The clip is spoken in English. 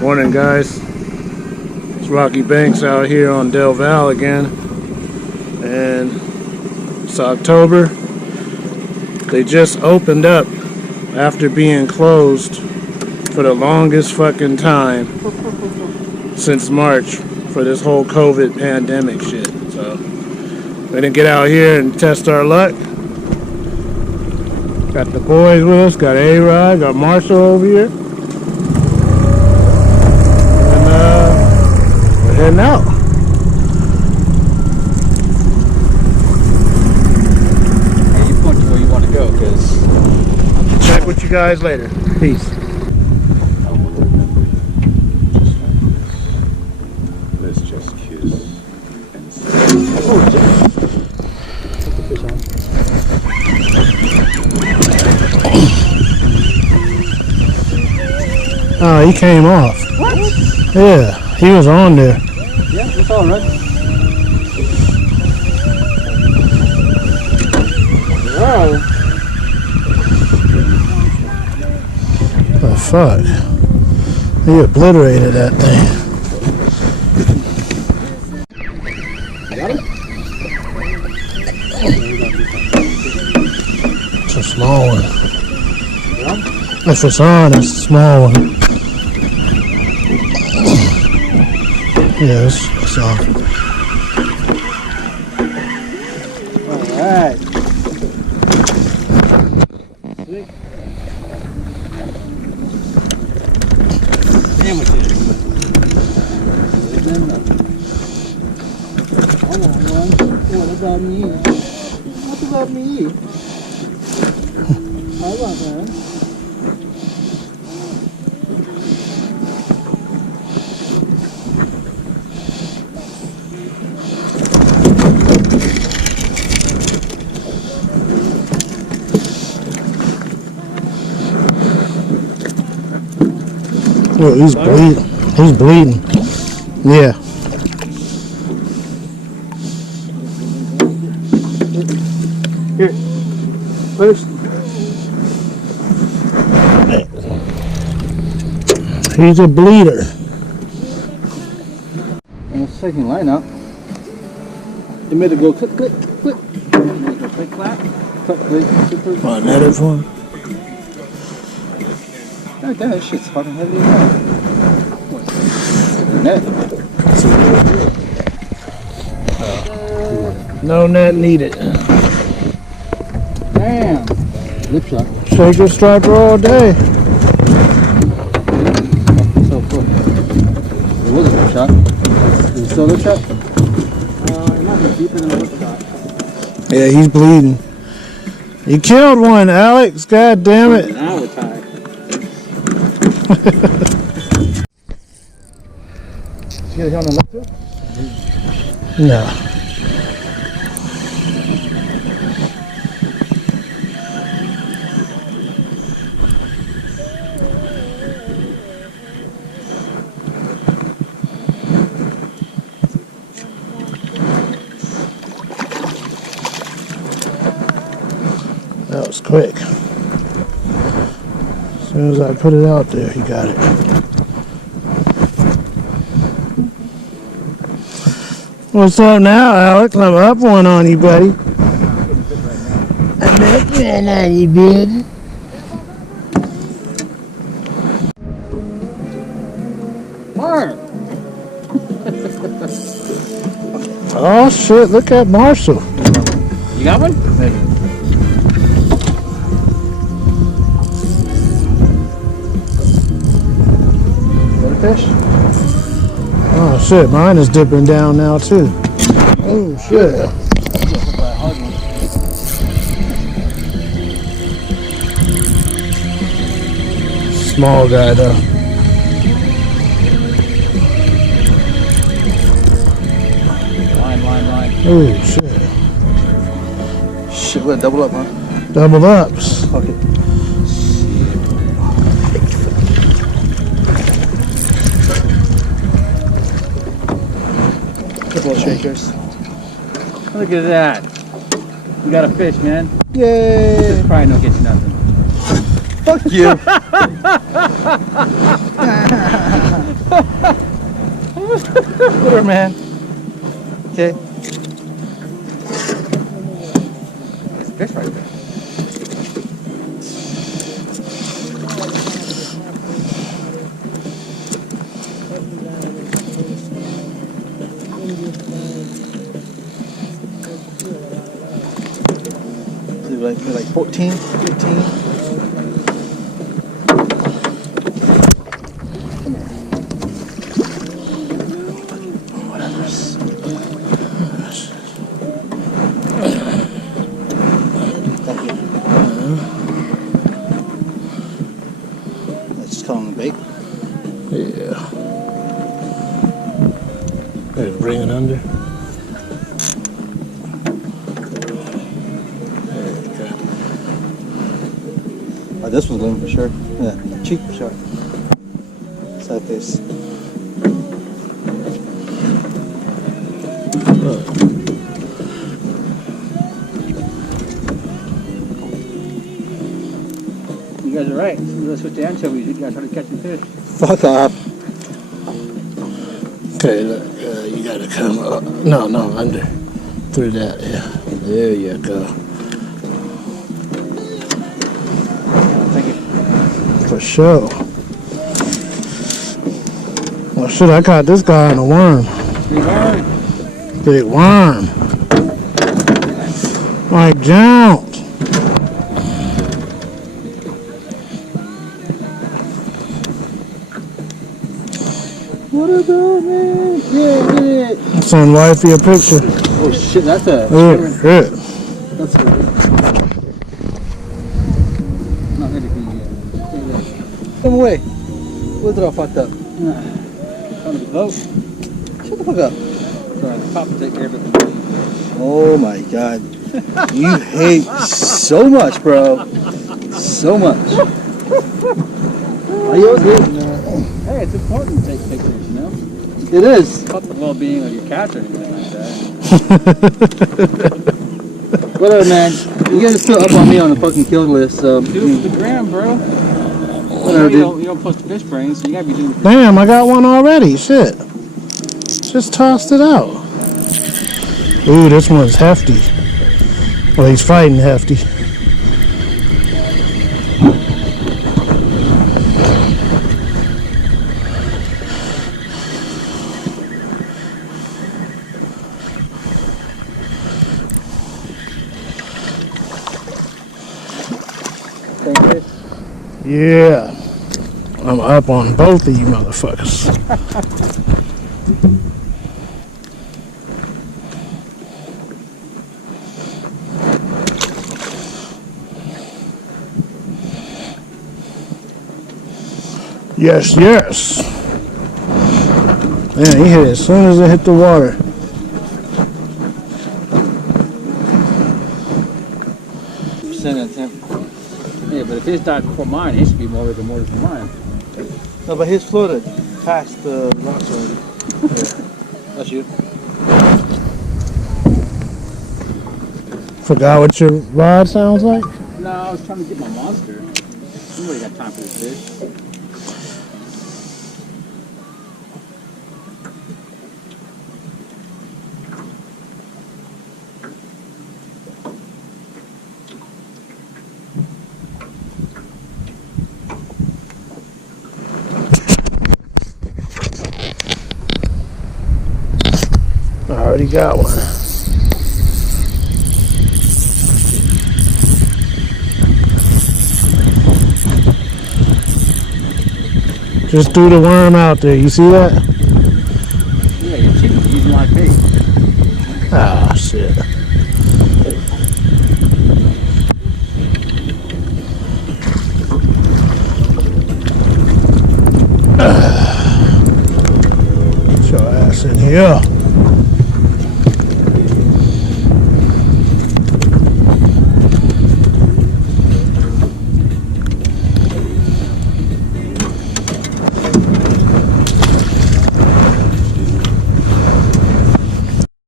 Morning, guys. It's Rocky Banks out here on Del Valle again, and it's October. They just opened up after being closed for the longest fucking time since March for this whole COVID pandemic shit. So we didn't get out here and test our luck. Got the boys with us, got A-Rod, got Marshall over here. And we're heading out. Hey, you point to where you want to go, because Check with you guys later. Peace. Let's just kiss and Oh, he came off. What? Yeah, he was on there. Yeah, it's all right. Wow. Oh, fuck. He obliterated that thing. Got it? It's a small one. Yeah? If it's on, it's a small one. Yeah, it's off. All right. Sweet. Sandwiches. I want one. What about me? What about me? I want one. Oh, he's bleeding. He's bleeding. Yeah. Here. First. He's a bleeder. And the second line up. You made it go click, click, click. Click, clap. Click, click, click, click. Want another one? God damn, this shit's fucking heavy as hell. What? Net. No net needed. Damn. Lip shot. Shake your striper all day. So cool. It was a lip shot. Is it still a lip shot? It might be deeper than a lip shot. Yeah, he's bleeding. You killed one, Alex. God damn it. Now we're tired. See it on the left too? No. That was quick. As soon as I put it out there, he got it. What's up now, Alex? I'm up one on you, buddy. I'm up one on you, baby. Mark! Oh shit, look at Marshall. You got one? Maybe. Fish? Oh shit, mine is dipping down now too. Oh shit. Small guy though. Line. Oh shit. Shit, we're gonna double up, huh? Double ups. Fuck it. Couple of shakers. Look at that. You got a fish, man. Yay. This probably don't get you nothing. Fuck you. Whatever, man. Okay. There's a fish right there. Like 14, 15. Let's just call him a bait. Yeah. Better bring it under. Oh, this one's living for sure. Yeah, cheap for sure. It's like this. You guys are right. Let's switch to anchovies. You guys started catching fish. Fuck off. Okay, look, you gotta come up. No, under. Through that, yeah. There you go. Thank you. For sure. Well, shit, I caught this guy on a worm. Big worm. Like jumped. What about man? Yeah, get it. Send wifey a picture. Oh shit, that's a. Oh, shit. That's a. Not ready for you yet. Come away. What's it all fucked up? On the boat. Shut the fuck up. Sorry, the cop will take care of it. Oh my god. You hate so much, bro. So much. Are you okay? Hey, it's important to take pictures, you know? It is. Not the well-being of your cats or anything like that. Whatever, man. You guys are still up on me on the fucking kill list, so. Do it for the gram, bro. Whatever, You don't post fish brains, so you gotta be doing. Damn, I got one already. Shit. Just tossed it out. Ooh, this one's hefty. Well, he's fighting hefty. Yeah. I'm up on both of you motherfuckers. Yes, yes. Man, he hit it as soon as it hit the water. Yeah, but if his died before mine, he should be more rigor mortis than mine. No, but his floated past the rocks already. Yeah. That's you. Forgot what your rod sounds like? No, I was trying to get my monster. Somebody got time for this fish. I already got one. Just threw the worm out there. You see that? Yeah, you're cheating. You're using my bait. Ah, shit. Get your ass in here.